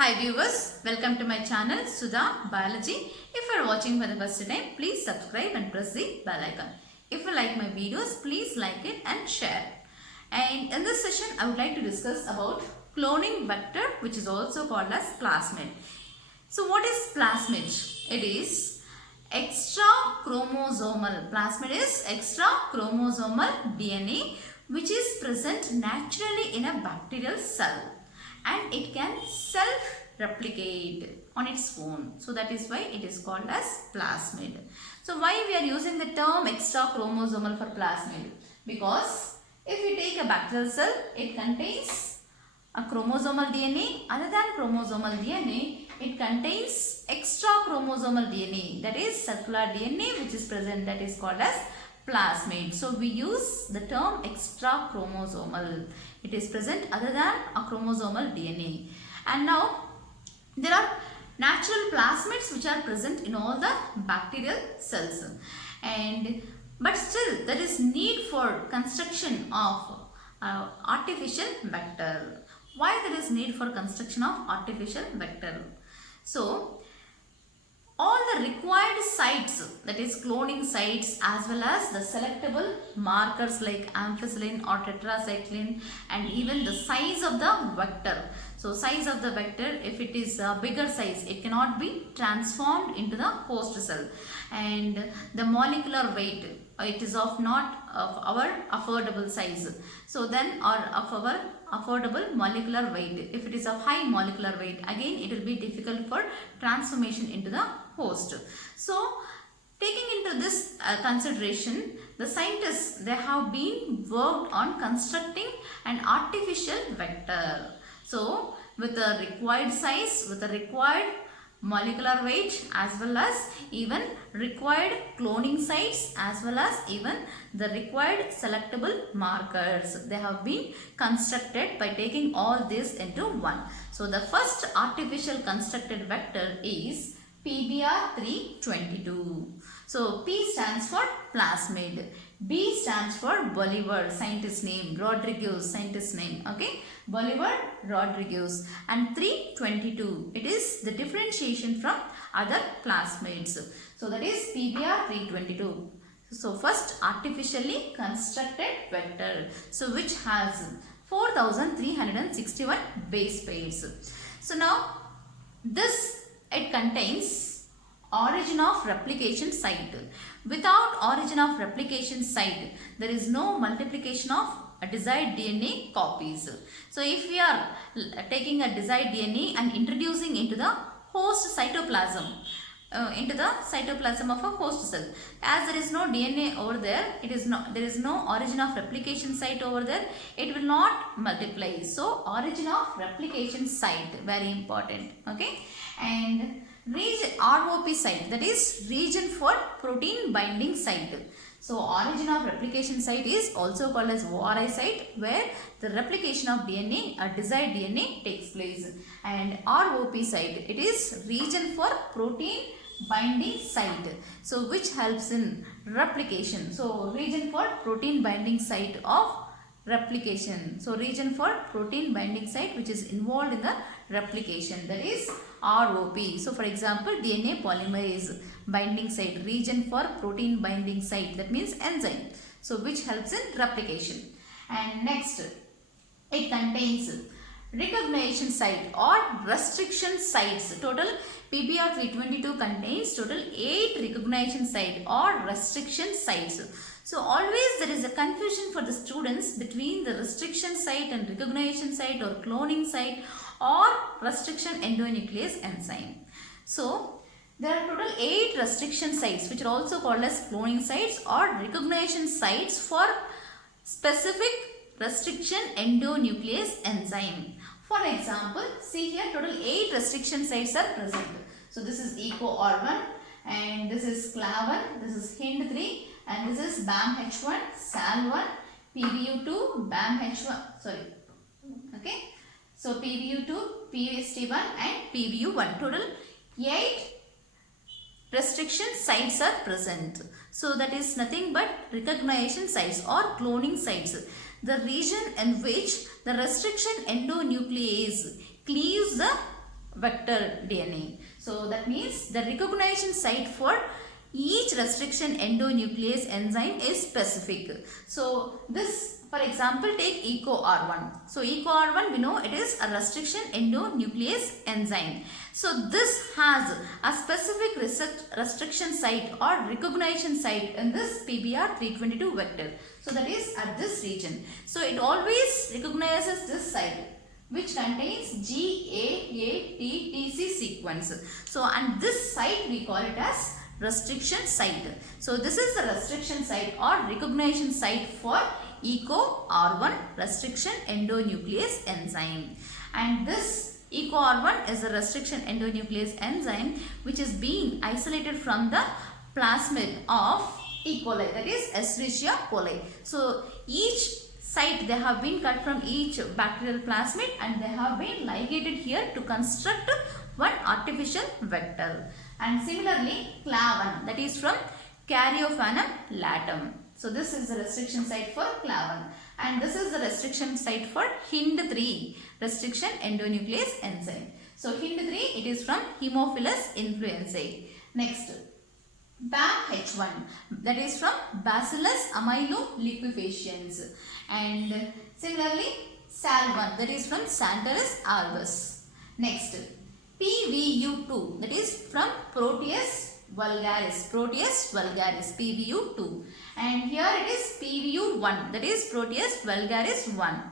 Hi viewers, welcome to my channel Sudha Biology. If you are watching for the first time, please subscribe and press the bell icon. If you like my videos, please like it and share. And in this session, I would like to discuss about cloning vector, which is also called as plasmid. So what is plasmid? It is extra chromosomal. Plasmid is extra chromosomal DNA which is present naturally in a bacterial cell, and it can self-replicate on its own. So that is why it is called as plasmid. So why we are using the term extra chromosomal for plasmid? Because if you take a bacterial cell, it contains a chromosomal DNA. Other than chromosomal DNA, it contains extra chromosomal DNA, that is circular DNA which is present, that is called as plasmid. So we use the term extra chromosomal. It is present other than a chromosomal DNA. And now there are natural plasmids which are present in all the bacterial cells. But still there is need for construction of artificial vector. Why there is need for construction of artificial vector? So all the required sites, that is cloning sites, as well as the selectable markers like ampicillin or tetracycline, and even the size of the vector. So size of the vector, if it is a bigger size, it cannot be transformed into the host cell. And the molecular weight, it is of not of our affordable size. So then, or of our affordable molecular weight. If it is of high molecular weight, again it will be difficult for transformation into the host. So taking into this consideration, the scientists, they have been worked on constructing an artificial vector. So with the required size, with the required molecular weight, as well as even required cloning sites, as well as even the required selectable markers, they have been constructed by taking all this into one. So the first artificial constructed vector is PBR322. So P stands for plasmid, B stands for Bolivar, scientist name, Rodriguez, scientist name, okay, Bolivar Rodriguez, and 322, it is the differentiation from other plasmids. So that is PBR322. So first artificially constructed vector, so which has 4361 base pairs. So now this, it contains origin of replication site. Without origin of replication site, there is no multiplication of desired DNA copies. So if we are taking a desired DNA and introducing into the host cytoplasm, into the cytoplasm of a host cell, as there is no DNA over there, there is no origin of replication site over there, it will not multiply. So origin of replication site, very important, okay. And region ROP site, that is region for protein binding site. So origin of replication site is also called as ORI site, where the replication of DNA, a desired DNA, takes place. And ROP site, it is region for protein binding site, so which helps in replication. So region for protein binding site of replication. So region for protein binding site which is involved in the replication, that is ROP. So for example, DNA polymerase binding site, region for protein binding site, that means enzyme, so which helps in replication. And next, it contains recognition site or restriction sites. Total PBR322 contains total 8 recognition site or restriction sites. So always there is a confusion for the students between the restriction site and recognition site, or cloning site, or restriction endonuclease enzyme. So there are total 8 restriction sites which are also called as cloning sites or recognition sites for specific restriction endonuclease enzyme. For example, see here total 8 restriction sites are present. So this is EcoR1, and this is CLAV1, this is HIND3, and this is BAMH1, SAL1, PBU2, BAMH1, sorry, okay. So PBU2, PST1 and PBU1, total 8 restriction sites are present. So that is nothing but recognition sites or cloning sites, the region in which the restriction endonuclease cleaves the vector DNA. So that means the recognition site for each restriction endonuclease enzyme is specific. So this, for example, take EcoR1. So EcoR1, we know it is a restriction endonuclease enzyme. So this has a specific restriction site or recognition site in this PBR322 vector. So that is at this region. So it always recognizes this site, which contains GAATTC sequence. So and this site we call it as restriction site. So this is the restriction site or recognition site for EcoR1 restriction endonuclease enzyme. And this EcoR1 is a restriction endonuclease enzyme which is being isolated from the plasmid of E. coli, that is Escherichia coli. So each site they have been cut from each bacterial plasmid and they have been ligated here to construct one artificial vector. And similarly CLAV1, that is from Caryophanum latum. So this is the restriction site for CLAV1 and this is the restriction site for HIND3 restriction endonuclease enzyme. So HIND3 it is from Haemophilus influenzae. Next BAMH1, that is from Bacillus amyloliquefaciens, and similarly SAL1, that is from Xanthurus albus. Next PVU2, that is from Proteus vulgaris, PVU2, and here it is PVU1, that is Proteus vulgaris 1,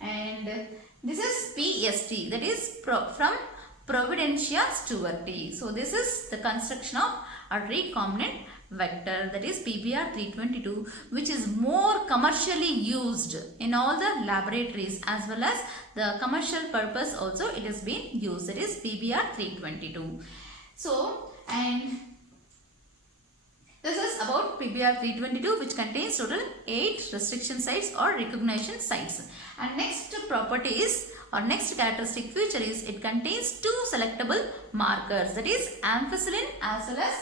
and this is PST, that is from Providentia stewarti. So this is the construction of a recombinant vector, that is PBR322, which is more commercially used in all the laboratories as well as the commercial purpose also it is being used, that is PBR322. So and this is about PBR322 which contains total 8 restriction sites or recognition sites. And next property is or next characteristic feature is it contains 2 selectable markers, that is ampicillin as well as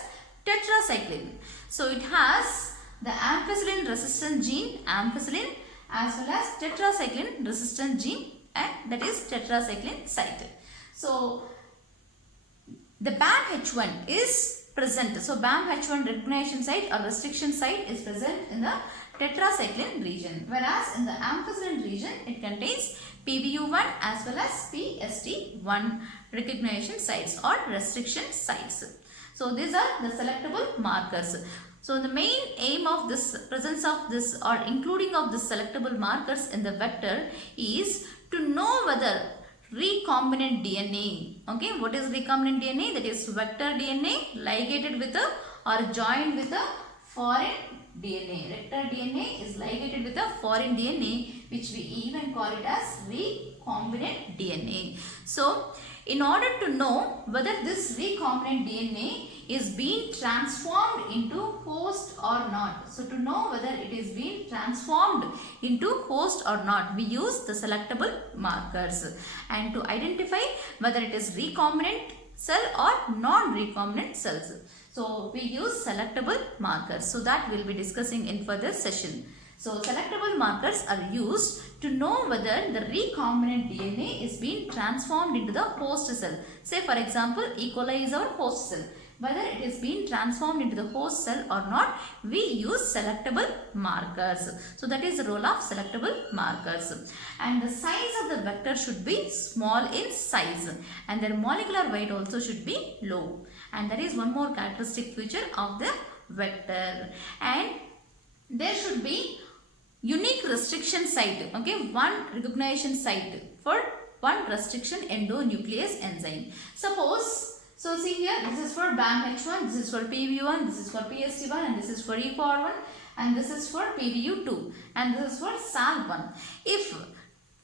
tetracycline. So it has the ampicillin resistant gene ampicillin as well as tetracycline resistant gene, and that is tetracycline site. So the BAMH1 is present. So BAMH1 recognition site or restriction site is present in the tetracycline region, whereas in the ampicillin region it contains PBU1 as well as PST1 recognition sites or restriction sites. So these are the selectable markers. So the main aim of this presence of this or including of this selectable markers in the vector is to know whether recombinant DNA, okay, what is recombinant DNA? That is vector DNA ligated with a or joined with a foreign DNA. Vector DNA is ligated with a foreign DNA, which we even call it as recombinant DNA. So in order to know whether this recombinant DNA is being transformed into host or not. So to know whether it is being transformed into host or not, we use the selectable markers. And to identify whether it is recombinant cell or non-recombinant cells, so we use selectable markers. So that we will be discussing in further session. So selectable markers are used to know whether the recombinant DNA is being transformed into the host cell. Say for example, E. coli is our host cell. Whether it is being transformed into the host cell or not, we use selectable markers. So that is the role of selectable markers. And the size of the vector should be small in size and their molecular weight also should be low. And that is one more characteristic feature of the vector. And there should be unique restriction site, okay, one recognition site for one restriction endonuclease enzyme. Suppose, so see here, this is for BAMH1, this is for PVU1, this is for PST1, and this is for EcoR1, and this is for PVU2, and this is for SAL1. If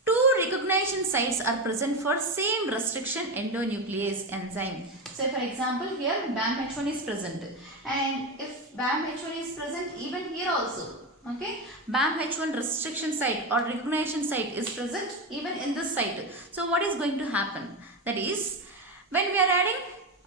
2 recognition sites are present for same restriction endonuclease enzyme, say for example here BAMH1 is present, and if BAMH1 is present even here also, okay, BAMH1 restriction site or recognition site is present even in this site. So what is going to happen? That is, when we are adding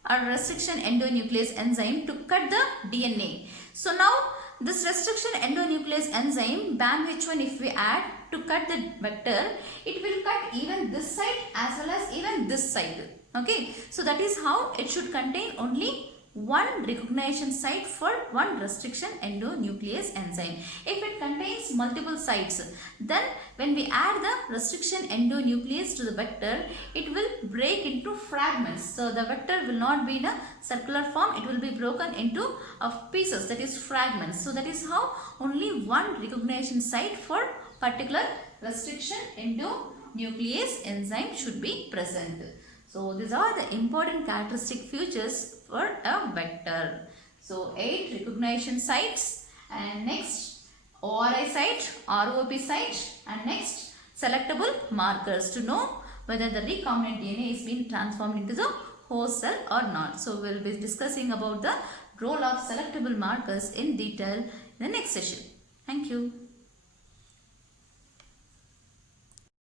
a restriction endonuclease enzyme to cut the DNA. So now this restriction endonuclease enzyme BAMH1 if we add to cut the vector, it will cut even this site as well as even and this side. Okay, so that is how it should contain only one recognition site for one restriction endonuclease enzyme. If it contains multiple sites, then when we add the restriction endonuclease to the vector, it will break into fragments. So the vector will not be in a circular form, it will be broken into pieces, that is fragments. So that is how only one recognition site for particular restriction endonuclease enzyme should be present. So these are the important characteristic features for a vector. So 8 recognition sites, and next ORI site, ROP site, and next selectable markers to know whether the recombinant DNA is being transformed into the host cell or not. So we will be discussing about the role of selectable markers in detail in the next session. Thank you.